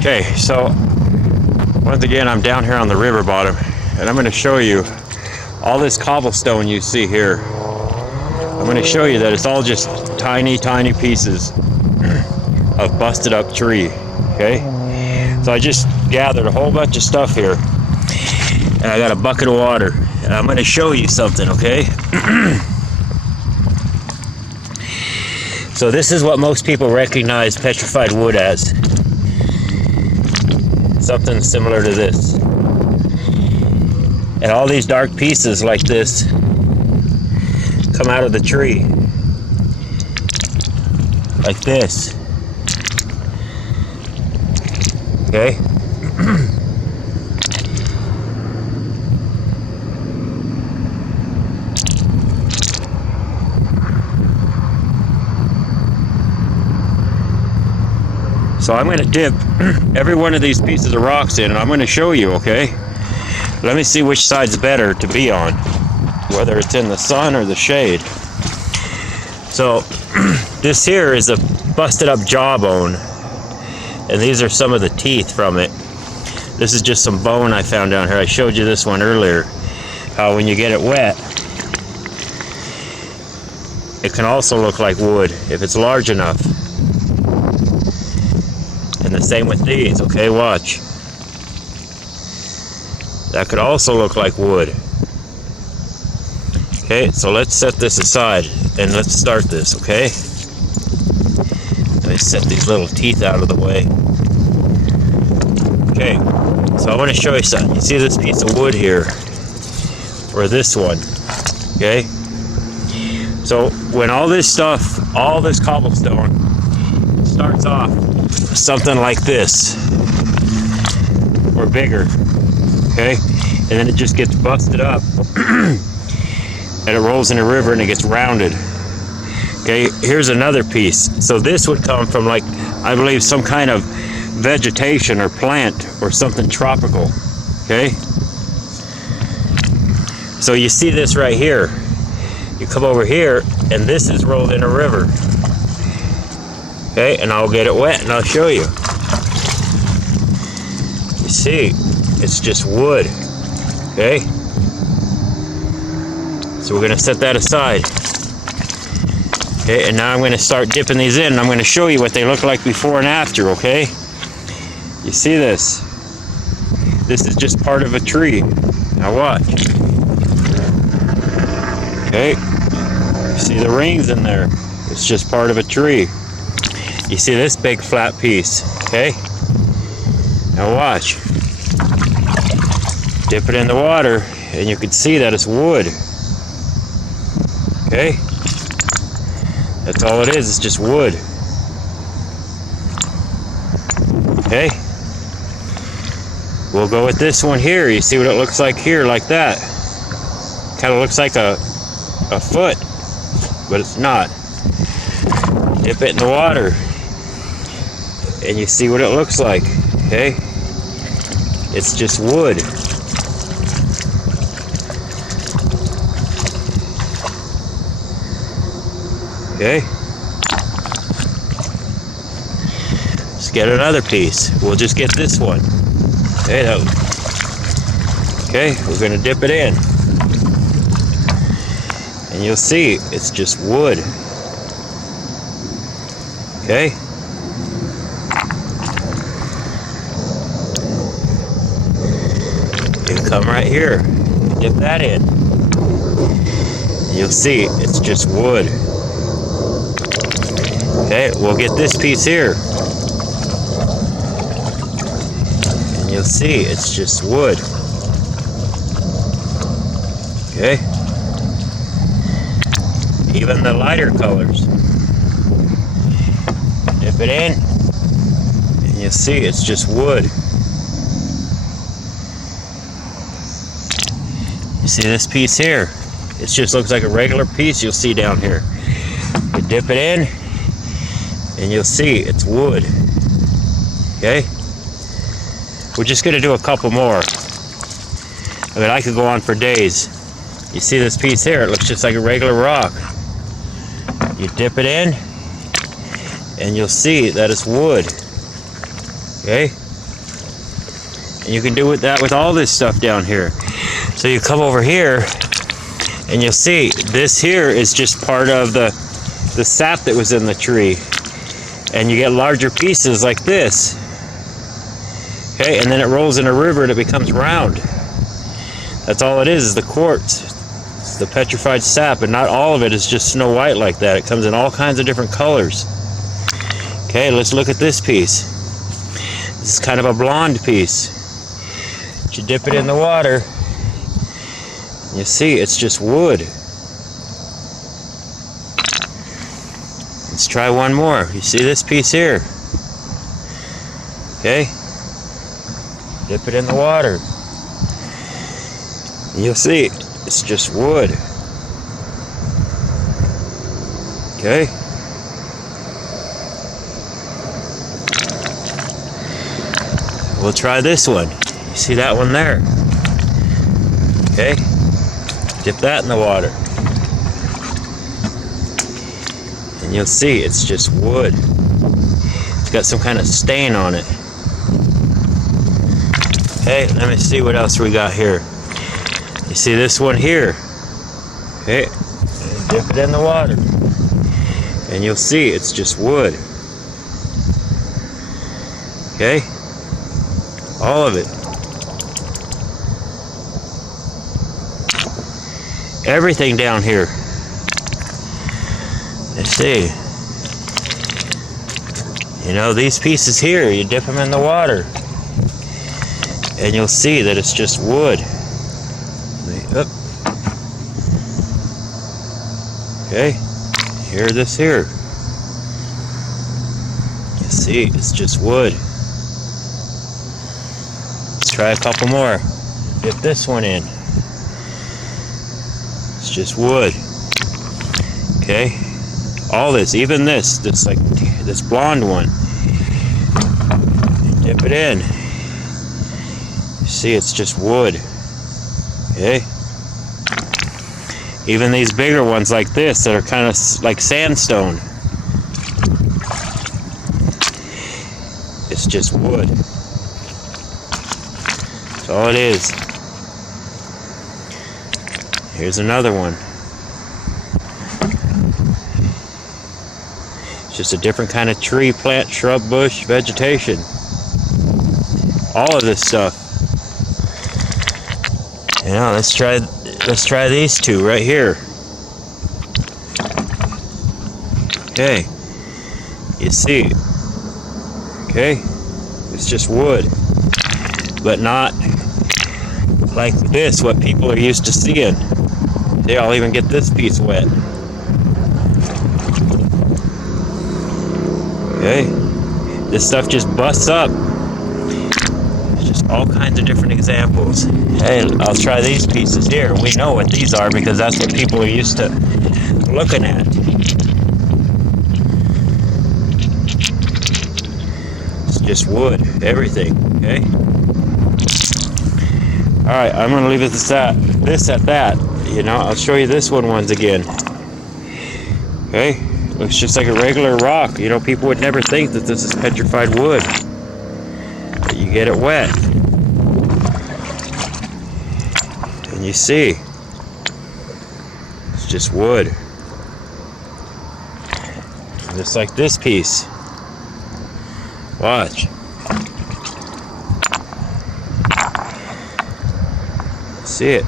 Okay, so once again I'm down here on the river bottom, and I'm going to show you all this cobblestone you see here. I'm going to show you that it's all just tiny pieces of busted up tree. Okay, so I just gathered a whole bunch of stuff here, and I got a bucket of water, and I'm going to show you something. Okay. So this is what most people recognize petrified wood as. Something similar to this. And all these dark pieces like this come out of the tree. Like this. Okay? So I'm going to dip every one of these pieces of rocks in, and I'm going to show you, okay? Let me see which side's better to be on, whether it's in the sun or the shade. So this here is a busted up jawbone, and these are some of the teeth from it. This is just some bone I found down here. I showed you this one earlier, how when you get it wet, it can also look like wood if it's large enough. And the same with these, okay, watch. That could also look like wood. Okay, so let's set this aside and let's start this, okay? Let me set these little teeth out of the way. Okay, so I want to show you something. You see this piece of wood here? Or this one, okay? So when all this stuff, all this cobblestone starts off something like this or bigger, okay, and then it just gets busted up and it rolls in a river and it gets rounded. Okay, here's another piece. So this would come from, like, I believe some kind of vegetation or plant or something tropical. Okay, so you see this right here, you come over here and this is rolled in a river. Okay, and I'll get it wet and I'll show you. You see, it's just wood. Okay? So we're going to set that aside. Okay, and now I'm going to start dipping these in, and I'm going to show you what they look like before and after, okay? You see this? This is just part of a tree. Now watch. Okay? You see the rings in there? It's just part of a tree. You see this big flat piece, okay? Now watch. Dip it in the water, and you can see that it's wood. Okay? That's all it is, it's just wood. Okay? We'll go with this one here. You see what it looks like here, like that. Kind of looks like a foot, but it's not. Dip it in the water, and you see what it looks like, okay? It's just wood. Okay? Let's get another piece. We'll just get this one. Okay, okay, we're gonna dip it in. And you'll see, it's just wood. Okay? You come right here, dip that in. You'll see, it's just wood. Okay, we'll get this piece here. And you'll see, it's just wood. Okay? Even the lighter colors. Dip it in, and you'll see, it's just wood. You see this piece here? It just looks like a regular piece you'll see down here. You dip it in, and you'll see it's wood. Okay? We're just going to do a couple more. I mean, I could go on for days. You see this piece here? It looks just like a regular rock. You dip it in, and you'll see that it's wood. Okay? And you can do that with all this stuff down here. So you come over here and you'll see this here is just part of the sap that was in the tree. And you get larger pieces like this. Okay, and then it rolls in a river and it becomes round. That's all it is the quartz. It's the petrified sap, and not all of it is just snow white like that. It comes in all kinds of different colors. Okay, let's look at this piece. This is kind of a blonde piece. You dip it in the water, you see it's just wood. Let's try one more. You see this piece here? Okay, dip it in the water. You'll see it's just wood. Okay. We'll try this one. You see that one there? Okay. Dip that in the water. And you'll see it's just wood. It's got some kind of stain on it. Okay, let me see what else we got here. You see this one here? Okay. And dip it in the water. And you'll see it's just wood. Okay? All of it. Everything down here. Let's see. You know, these pieces here, you dip them in the water and you'll see that it's just wood. Okay, here, this here. You see, it's just wood. Let's try a couple more. Dip this one in. It's just wood. Okay, all this, even this like this blonde one. Dip it in. You see, it's just wood. Okay. Even these bigger ones like this that are kind of like sandstone. It's just wood. That's all it is. Here's another one. It's just a different kind of tree, plant, shrub, bush, vegetation. All of this stuff. You know, let's try these two right here. Okay. You see. Okay. It's just wood. But not like this, what people are used to seeing. See, I'll even get this piece wet. Okay. This stuff just busts up. Just all kinds of different examples. Hey, I'll try these pieces here. We know what these are because that's what people are used to looking at. It's just wood, everything, okay? Alright, I'm going to leave this at that. You know, I'll show you this one once again. Okay? Looks just like a regular rock. You know, people would never think that this is petrified wood. You get it wet and you see it's just wood, just like this piece. Watch. See it?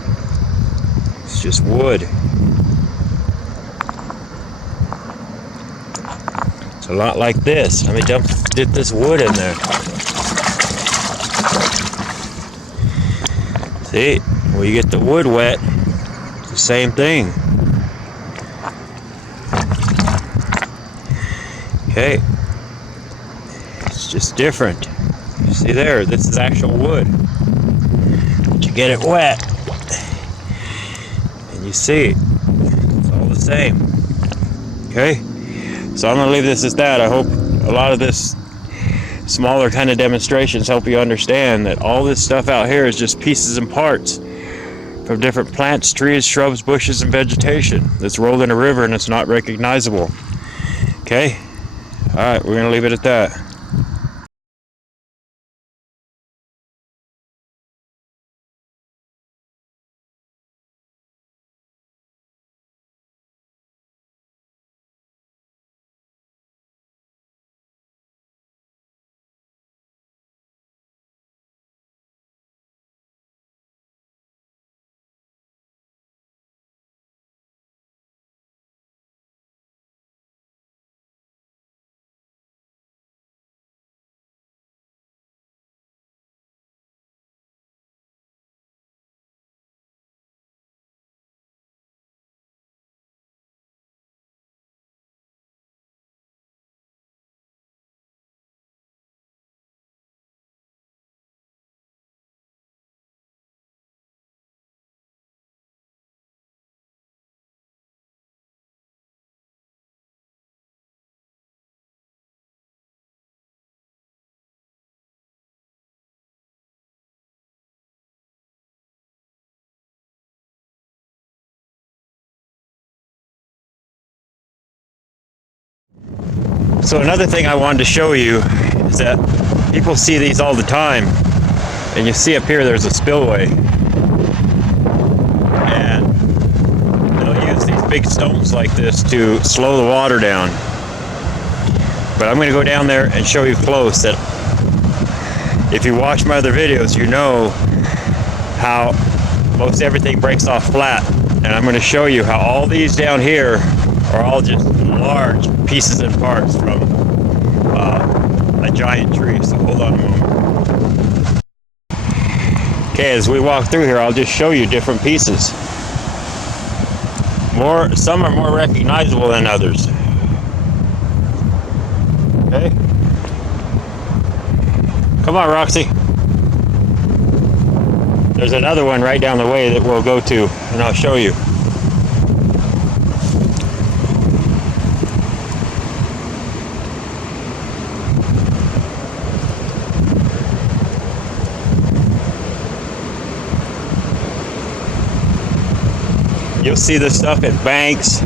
It's just wood. It's a lot like this. Let me dip this wood in there. See, when you get the wood wet, it's the same thing. Okay, it's just different. You see there, this is actual wood. But you get it wet, and you see, it's all the same. Okay, so I'm gonna leave this as that. I hope a lot of this smaller kind of demonstrations help you understand that all this stuff out here is just pieces and parts from different plants, trees, shrubs, bushes, and vegetation that's rolled in a river and it's not recognizable. Okay? Alright, we're going to leave it at that. So another thing I wanted to show you is that people see these all the time, and you see up here there's a spillway, and they'll use these big stones like this to slow the water down. But I'm going to go down there and show you close that if you watch my other videos, you know how most everything breaks off flat, and I'm going to show you how all these down here are all just large pieces and parts from a giant tree. So hold on a moment. Okay, as we walk through here, I'll just show you different pieces. Some are more recognizable than others. Okay. Come on, Roxy. There's another one right down the way that we'll go to, and I'll show you. You'll see this stuff at banks,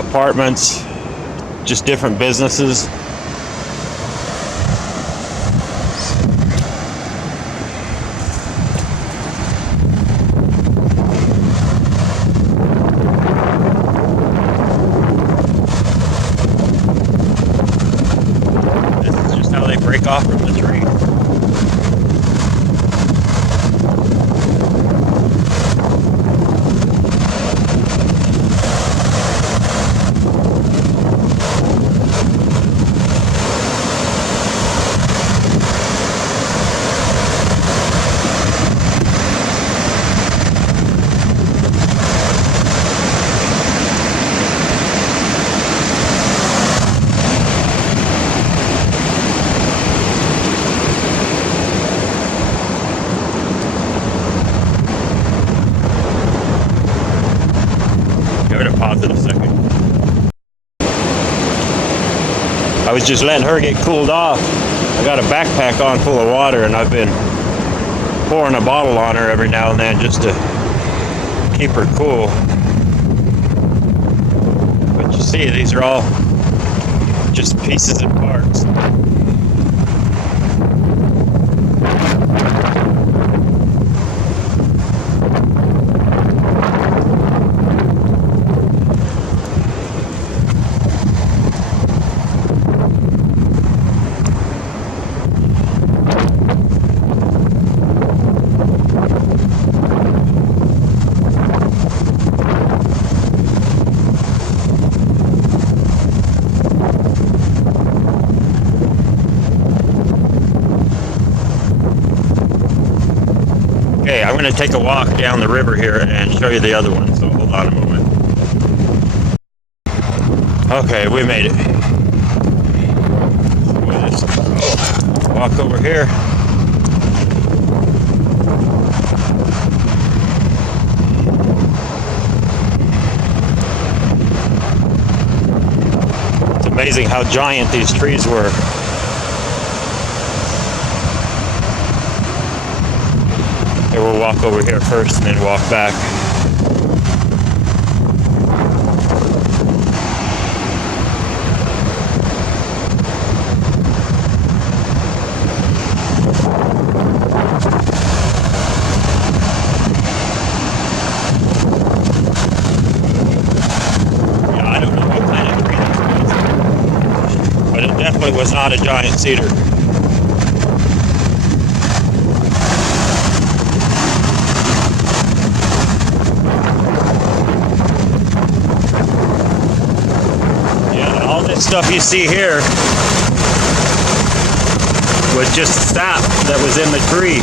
apartments, just different businesses. This is just how they break off from the tree. Pause it a second. I was just letting her get cooled off. I got a backpack on full of water, and I've been pouring a bottle on her every now and then just to keep her cool. But you see, these are all just pieces and parts. Okay, I'm going to take a walk down the river here and show you the other one, so hold on a moment. Okay, we made it. We'll just walk over here. It's amazing how giant these trees were. Okay, we'll walk over here first and then walk back. Yeah, I don't know what kind of tree that was, but it definitely was not a giant cedar. Stuff you see here was just sap that was in the tree.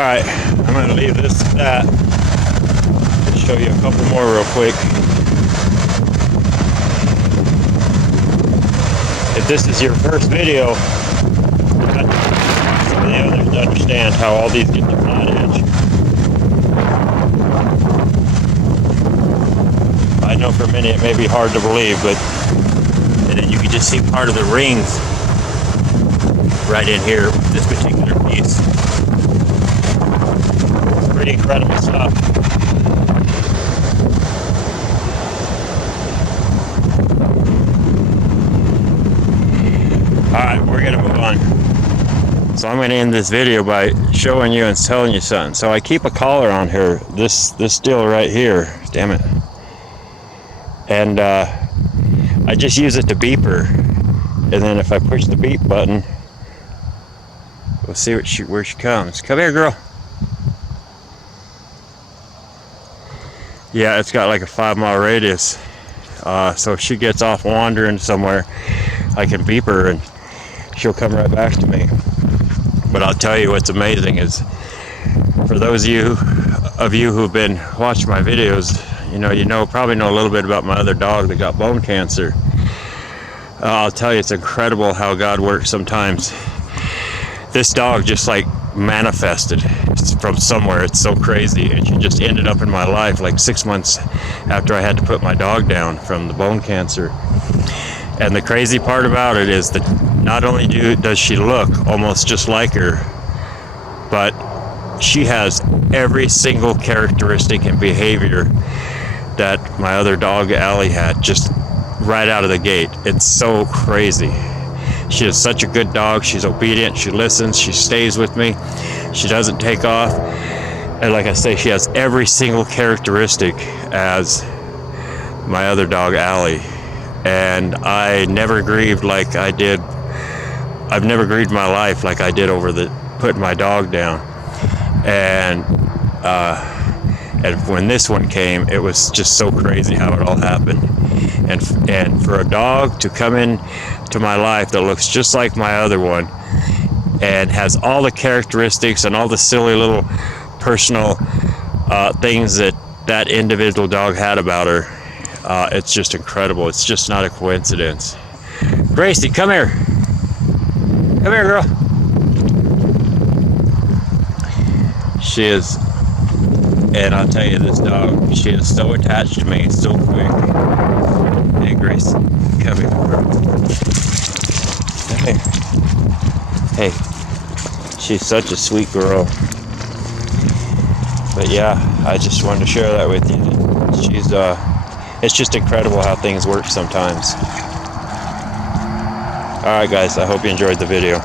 Alright, I'm going to leave this at that. Just show you a couple more real quick. If this is your first video, some of the others to understand how all these get to flat edge. I know for many it may be hard to believe, but and then you can just see part of the rings right in here, this particular piece. It's pretty incredible stuff. Alright, we're gonna move on. So I'm gonna end this video by showing you and telling you something. So I keep a collar on here, this deal right here, damn it. And I just use it to beep her. And then if I push the beep button, we'll see where she comes. Come here, girl. Yeah, it's got like a 5-mile radius. So if she gets off wandering somewhere, I can beep her and she'll come right back to me. But I'll tell you what's amazing is, for those of you who've been watching my videos, probably know a little bit about my other dog that got bone cancer. I'll tell you, it's incredible how God works sometimes. This dog just like manifested from somewhere. It's so crazy, and she just ended up in my life like 6 months after I had to put my dog down from the bone cancer. And the crazy part about it is that not only does she look almost just like her, but she has every single characteristic and behavior that my other dog Allie had, just right out of the gate. It's so crazy. She is such a good dog. She's obedient, she listens, she stays with me, she doesn't take off, and like I say, she has every single characteristic as my other dog Allie. And I never grieved like I did. I've never grieved my life like I did over putting my dog down. And when this one came, it was just so crazy how it all happened. And for a dog to come in to my life that looks just like my other one and has all the characteristics and all the silly little personal things that individual dog had about her, it's just incredible. It's just not a coincidence. Gracie, come here. Come here, girl. She is, and I'll tell you, this dog, she is so attached to me so quick. Hey, Grace, come here, girl. Come here. Hey, she's such a sweet girl. But yeah, I just wanted to share that with you. She's, it's just incredible how things work sometimes. Alright guys, I hope you enjoyed the video.